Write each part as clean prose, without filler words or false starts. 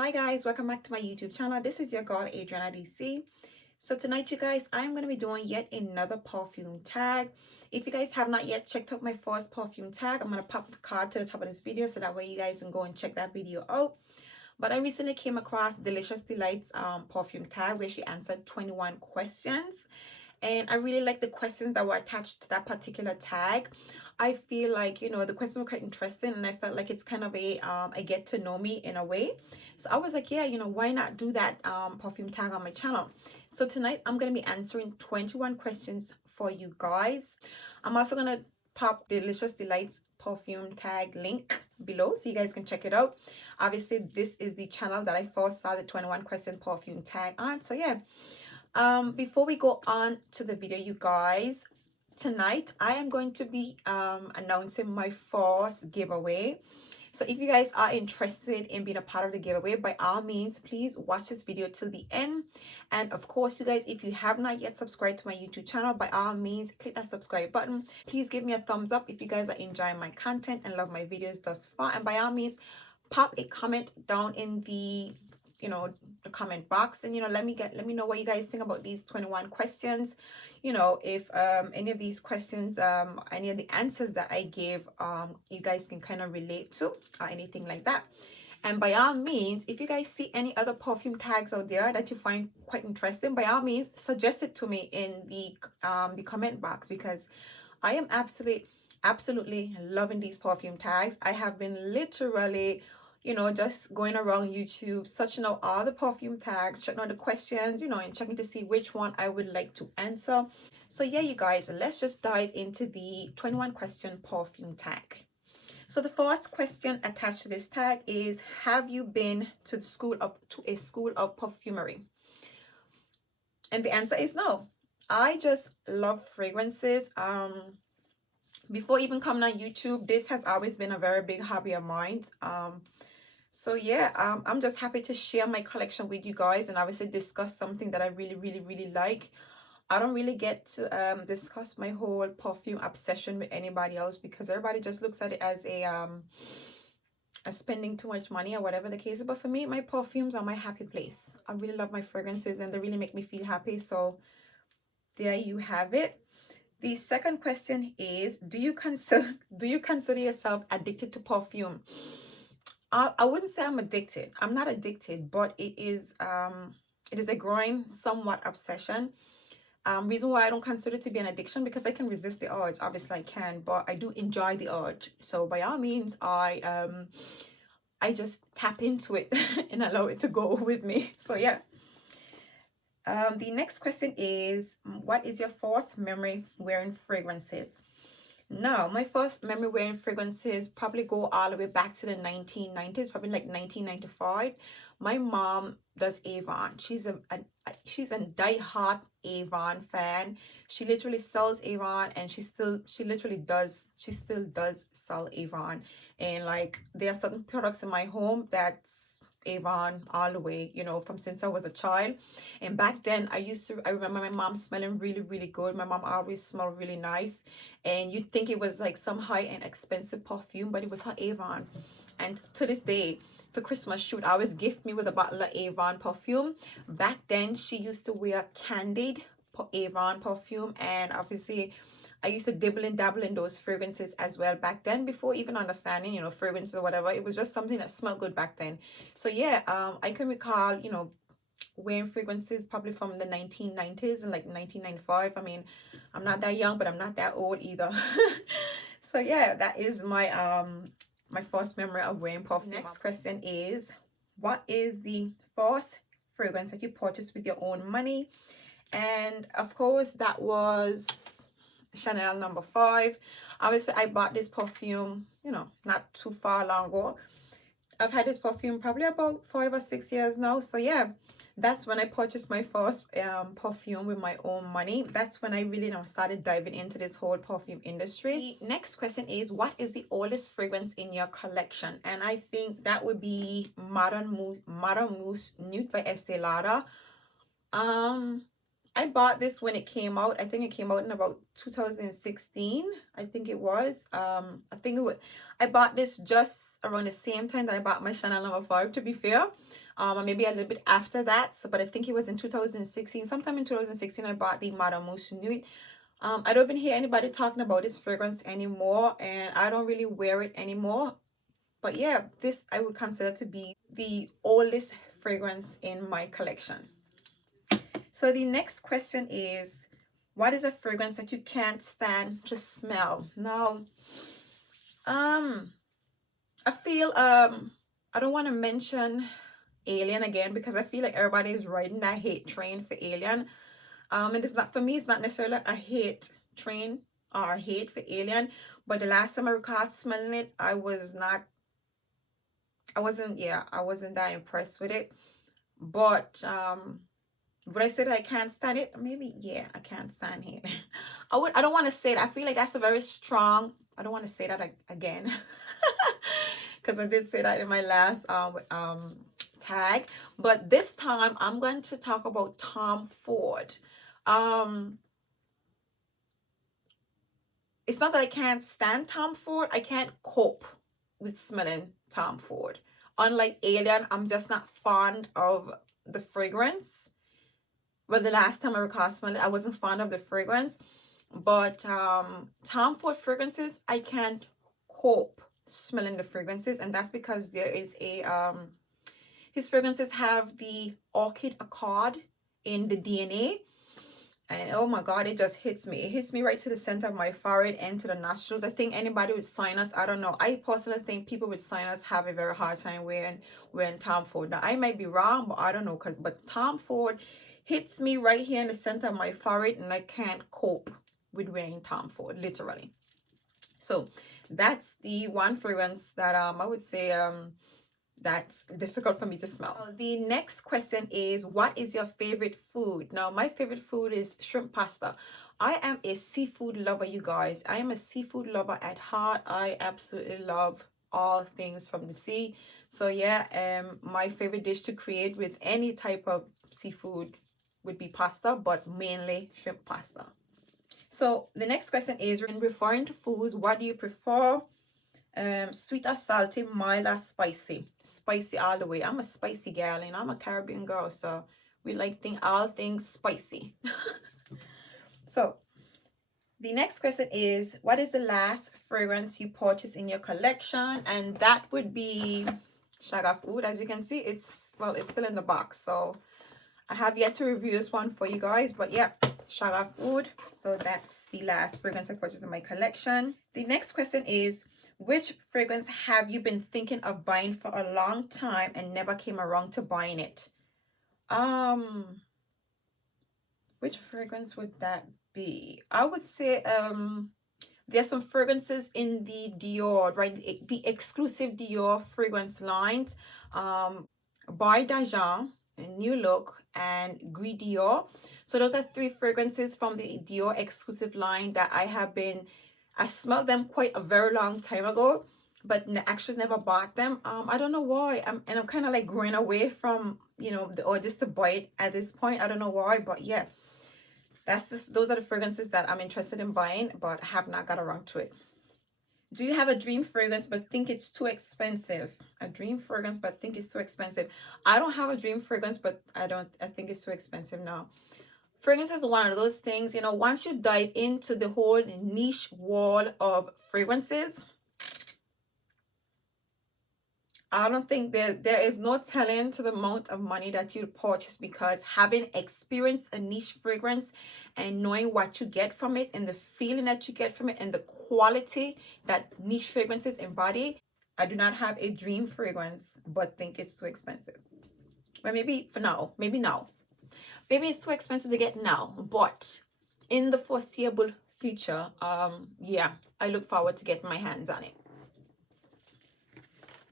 Hi guys, welcome back to my YouTube channel. This is your girl Adriana DC. So tonight you guys, I'm going to be doing yet another perfume tag. If you guys have not yet checked out my first perfume tag, I'm going to pop the card to the top of this video so that way you guys can go and check that video out. But I recently came across Delicious Delights perfume tag where she answered 21 questions. And I really like the questions that were attached to that particular tag. I feel like, the questions were quite interesting, and I felt like it's kind of a get to know me in a way. So I was like, yeah, why not do that perfume tag on my channel? So tonight I'm going to be answering 21 questions for you guys. I'm also going to pop Delicious Delights perfume tag link below so you guys can check it out. Obviously, this is the channel that I first saw the 21 question perfume tag on. So yeah. Before we go on to the video, you guys, tonight I am going to be announcing my first giveaway. So if you guys are interested in being a part of the giveaway, by all means, please watch this video till the end. And of course, you guys, if you have not yet subscribed to my YouTube channel, by all means, click that subscribe button. Please give me a thumbs up if you guys are enjoying my content and love my videos thus far. And by all means, pop a comment down in the the comment box, and let me know what you guys think about these 21 questions. If any of these questions, any of the answers that I gave, you guys can kind of relate to, or anything like that. And by all means, if you guys see any other perfume tags out there that you find quite interesting, by all means suggest it to me in the comment box, because I am absolutely loving these perfume tags. I have been literally just going around YouTube, searching out all the perfume tags, checking out the questions, and checking to see which one I would like to answer. So yeah, you guys, let's just dive into the 21 question perfume tag. So the first question attached to this tag is, have you been to a school of perfumery? And the answer is no. I just love fragrances. Before even coming on YouTube, this has always been a very big hobby of mine. So yeah, I'm just happy to share my collection with you guys, and obviously discuss something that I really like. I don't really get to discuss my whole perfume obsession with anybody else, because everybody just looks at it as a spending too much money or whatever the case is. But for me, my perfumes are my happy place. I really love my fragrances and they really make me feel happy. So there you have it. The second question is, do you consider yourself addicted to perfume? I wouldn't say I'm addicted. I'm not addicted, but it is a growing somewhat obsession. Reason why I don't consider it to be an addiction, because I can resist the urge. Obviously I can, but I do enjoy the urge. So by all means, I just tap into it and allow it to go with me. So yeah. The next question is, what is your first memory wearing fragrances? Now, my first memory wearing fragrances probably go all the way back to the 1990s, probably like 1995. My mom does Avon. She's a die-hard Avon fan. She literally sells Avon, and she still does sell Avon. And like, there are certain products in my home that's Avon all the way, from since I was a child. And back then I remember my mom smelling really good. My mom always smelled really nice, and you'd think it was like some high-end expensive perfume, but it was her Avon. And to this day, for Christmas, she would always gift me with a bottle of Avon perfume. Back then, she used to wear Candid Avon perfume, and obviously I used to dabble in those fragrances as well back then, before even understanding, fragrances or whatever. It was just something that smelled good back then. So yeah, I can recall, wearing fragrances probably from the 1990s and like 1995. I mean, I'm not that young, but I'm not that old either. So yeah, that is my first memory of wearing perfume. Next question is, what is the first fragrance that you purchased with your own money? And of course, that was Chanel number 5. Obviously, I bought this perfume, not too far long ago. I've had this perfume probably about 5 or 6 years now. So yeah, that's when I purchased my first perfume with my own money. That's when I really started diving into this whole perfume industry. The next question is, what is the oldest fragrance in your collection? And I think that would be Modern Mousse Nude by Estee Lauder. I bought this when it came out. I think it came out in about 2016. I think it was. I think it was. I bought this just around the same time that I bought my Chanel number 5, to be fair. Or maybe a little bit after that. So, but I think it was in 2016. Sometime in 2016, I bought the Madame Mousse Nude. I don't even hear anybody talking about this fragrance anymore, and I don't really wear it anymore. But yeah, this I would consider to be the oldest fragrance in my collection. So the next question is, what is a fragrance that you can't stand to smell? Now, um, I feel I don't want to mention Alien again because I feel like everybody is riding that hate train for Alien. And it's not, for me, it's not necessarily a hate train or a hate for Alien, but the last time I recalled smelling it, I wasn't that impressed with it. But would I say that I can't stand it? Maybe, yeah, I can't stand it. I don't want to say that. I feel like that's a very strong. I don't want to say that again, because I did say that in my last tag. But this time I'm going to talk about Tom Ford. Um, it's not that I can't stand Tom Ford. I can't cope with smelling Tom Ford. Unlike Alien, I'm just not fond of the fragrance. Well, the last time I recall smelling it, I wasn't fond of the fragrance. But Tom Ford fragrances, I can't cope smelling the fragrances, and that's because there is a his fragrances have the orchid accord in the DNA. And oh my god, it just hits me. It hits me right to the center of my forehead and to the nostrils. I think anybody with sinus, I don't know. I personally think people with sinus have a very hard time wearing Tom Ford. Now I might be wrong, but I don't know. But Tom Ford hits me right here in the center of my forehead, and I can't cope with wearing Tom Ford, literally. So that's the one fragrance that I would say that's difficult for me to smell. The next question is, what is your favorite food? Now, my favorite food is shrimp pasta. I am a seafood lover, you guys. I am a seafood lover at heart. I absolutely love all things from the sea. So yeah, my favorite dish to create with any type of seafood would be pasta, but mainly shrimp pasta. So the next question is, when referring to foods, what do you prefer? Sweet or salty, mild or spicy? Spicy all the way. I'm a spicy girl and I'm a Caribbean girl, so we like all things spicy. So the next question is, what is the last fragrance you purchased in your collection? And that would be Shagaf Oud. As you can see, it's still in the box, so I have yet to review this one for you guys, but yeah, Shagaf Oud. So that's the last fragrance I purchased in my collection. The next question is, which fragrance have you been thinking of buying for a long time and never came around to buying it? Which fragrance would that be? I would say there's some fragrances in the Dior, right? The exclusive Dior fragrance lines. By Dajan, New Look, and Gris Dior. So those are three fragrances from the Dior exclusive line that I smelled them quite a very long time ago, but actually never bought them. I don't know why. I'm kind of like growing away from, the urges to buy it at this point. I don't know why, but yeah, those are the fragrances that I'm interested in buying, but have not got around to it. Do you have a dream fragrance but think it's too expensive? A dream fragrance but think it's too expensive. I don't have a dream fragrance, but I think it's too expensive now. Fragrance is one of those things, once you dive into the whole niche wall of fragrances, I don't think there is no telling to the amount of money that you purchase, because having experienced a niche fragrance and knowing what you get from it and the feeling that you get from it and the quality that niche fragrances embody, I do not have a dream fragrance but think it's too expensive. Well, maybe for now, maybe now. Maybe it's too expensive to get now, but in the foreseeable future, yeah, I look forward to getting my hands on it.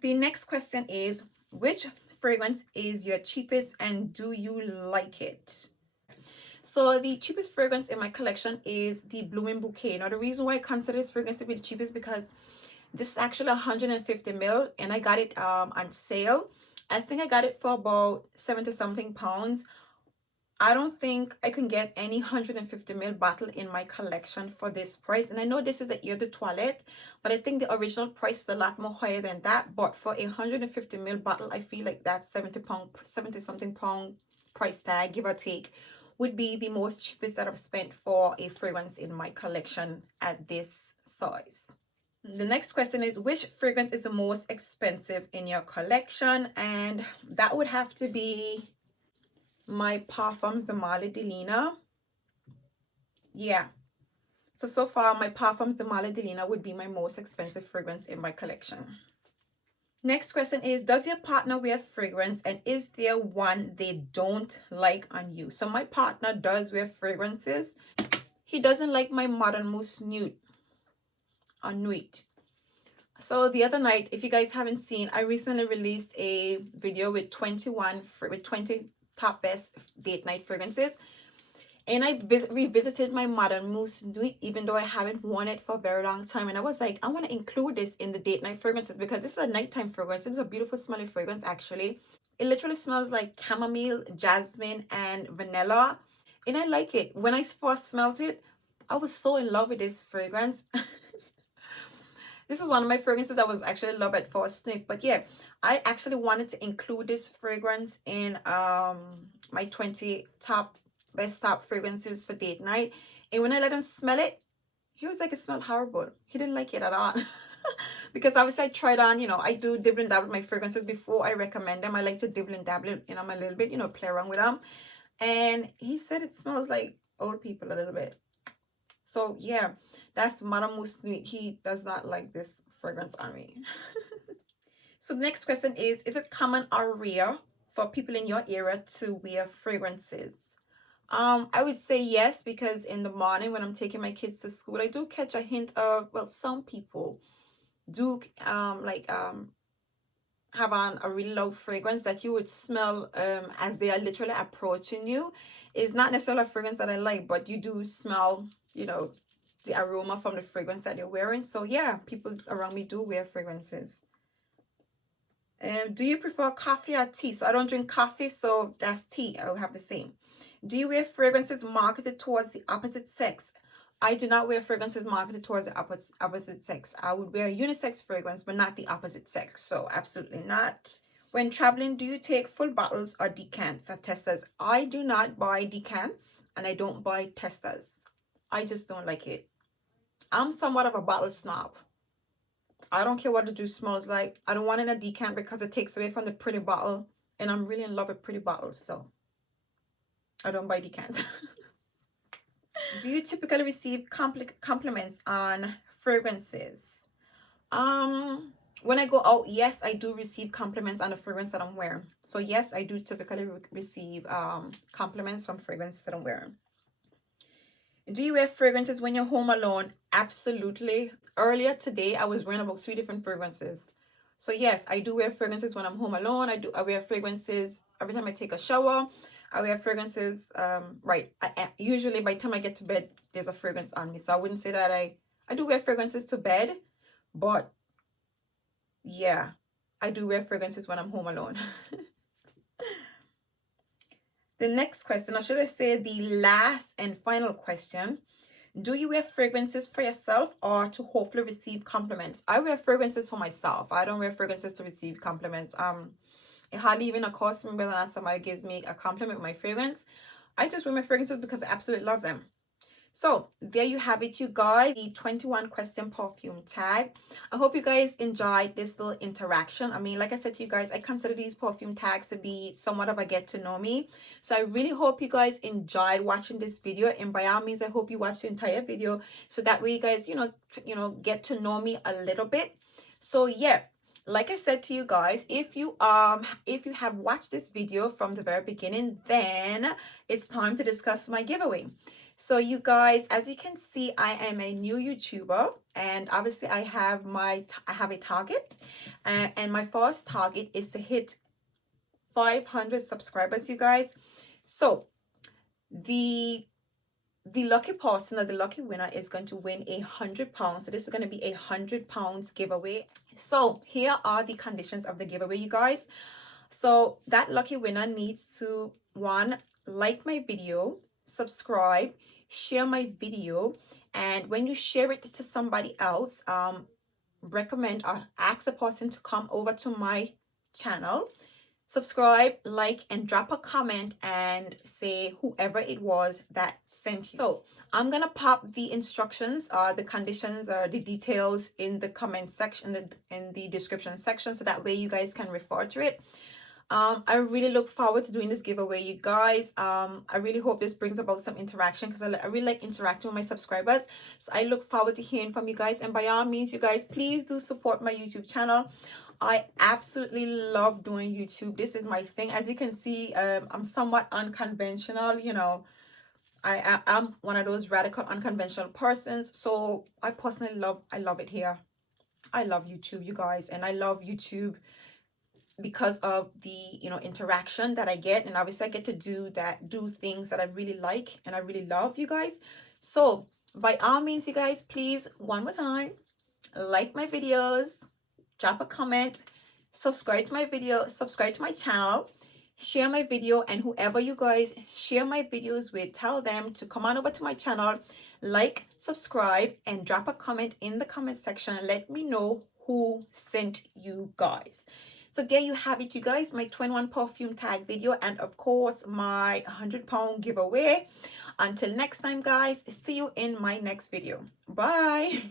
The next question is, which fragrance is your cheapest and do you like it? So the cheapest fragrance in my collection is the Blooming Bouquet. Now the reason why I consider this fragrance to be the cheapest, because this is actually 150 ml and I got it on sale. I think I got it for about 70 something pounds. I don't think I can get any 150 ml bottle in my collection for this price. And I know this is the Eau de Toilette, but I think the original price is a lot more higher than that. But for a 150 ml bottle, I feel like that 70 pound, 70 something pound price tag, give or take, would be the most cheapest that I've spent for a fragrance in my collection at this size. The next question is, which fragrance is the most expensive in your collection? And that would have to be my Parfums de Marly Delina. Yeah. So far, my Parfums de Marly Delina would be my most expensive fragrance in my collection. Next question is, does your partner wear fragrance, and is there one they don't like on you? So my partner does wear fragrances. He doesn't like my Modern Mousse Nude on Nuit. So the other night, if you guys haven't seen, I recently released a video with 20 top best date night fragrances. And I revisited my Modern Mousse Nuit, even though I haven't worn it for a very long time. And I was like, I want to include this in the date night fragrances because this is a nighttime fragrance. It's a beautiful smelling fragrance, actually. It literally smells like chamomile, jasmine, and vanilla. And I like it. When I first smelled it, I was so in love with this fragrance. This was one of my fragrances that was actually love at first sniff. But yeah, I actually wanted to include this fragrance in my 20 best top fragrances for date night. And when I let him smell it, he was like, it smelled horrible. He didn't like it at all. Because obviously I tried on, I do dibble and dabble with my fragrances before I recommend them. I like to dibble and dabble, a little bit, play around with them. And he said it smells like old people a little bit. So yeah, that's Madame Mousse Nuit. He does not like this fragrance on me. So the next question is it common or rare for people in your area to wear fragrances? I would say yes, because in the morning when I'm taking my kids to school, I do catch a hint of, well, some people do have on a really loud fragrance that you would smell as they are literally approaching you. It's not necessarily a fragrance that I like, but you do smell, the aroma from the fragrance that you're wearing. So yeah, people around me do wear fragrances. Do you prefer coffee or tea? So I don't drink coffee, so that's tea. I will have the same. Do you wear fragrances marketed towards the opposite sex? I do not wear fragrances marketed towards the opposite sex. I would wear a unisex fragrance, but not the opposite sex. So absolutely not. When traveling, do you take full bottles or decants or testers? I do not buy decants and I don't buy testers. I just don't like it. I'm somewhat of a bottle snob. I don't care what the juice smells like. I don't want it in a decant because it takes away from the pretty bottle. And I'm really in love with pretty bottles, so I don't buy decants. Do you typically receive compliments on fragrances? When I go out, yes, I do receive compliments on the fragrance that I'm wearing. So yes, I do typically receive compliments from fragrances that I'm wearing. Do you wear fragrances when you're home alone? Absolutely. Earlier today, I was wearing about 3 different fragrances. So yes, I do wear fragrances when I'm home alone. I wear fragrances every time I take a shower. I wear fragrances, usually by the time I get to bed, there's a fragrance on me. So I wouldn't say that I do wear fragrances to bed, but yeah, I do wear fragrances when I'm home alone. The next question, or should I say the last and final question, do you wear fragrances for yourself or to hopefully receive compliments? I wear fragrances for myself. I don't wear fragrances to receive compliments. It hardly even occurs to me whether or not somebody gives me a compliment with my fragrance. I just wear my fragrances because I absolutely love them. So there you have it, you guys, the 21 question perfume tag. I hope you guys enjoyed this little interaction. I mean, like I said to you guys, I consider these perfume tags to be somewhat of a get to know me. So I really hope you guys enjoyed watching this video, and by all means, I hope you watch the entire video so that way you guys, get to know me a little bit. So yeah, like I said to you guys, if you have watched this video from the very beginning, then it's time to discuss my giveaway. So you guys, as you can see, I am a new YouTuber, and obviously I have a target, and my first target is to hit 500 subscribers, you guys. So the lucky person or the lucky winner is going to win £100. So this is going to be £100 giveaway. So here are the conditions of the giveaway, you guys. So that lucky winner needs to, one, like my video, subscribe, share my video, and when you share it to somebody else, recommend or ask a person to come over to my channel, subscribe, like, and drop a comment and say whoever it was that sent you. So I'm gonna pop the instructions, the conditions, or the details in the comment section, in the description section, so that way you guys can refer to it. I really look forward to doing this giveaway, you guys. I really hope this brings about some interaction, because I really like interacting with my subscribers. So I look forward to hearing from you guys, and by all means, you guys, please do support my YouTube channel. I absolutely love doing YouTube. This is my thing. As you can see, I'm somewhat unconventional, you know. I'm one of those radical unconventional persons. So I personally love it here. I love YouTube, you guys, and I love YouTube because of the, you know, interaction that I get, and obviously I get to do things that I really like and I really love, you guys. So by all means, you guys, please, one more time, like my videos, drop a comment, subscribe to my video, subscribe to my channel, share my video, and whoever you guys share my videos with, tell them to come on over to my channel, like, subscribe, and drop a comment in the comment section. Let me know who sent you guys. So there you have it, you guys, my 21 perfume tag video, and of course my 100-pound giveaway. Until next time, guys, see you in my next video. Bye.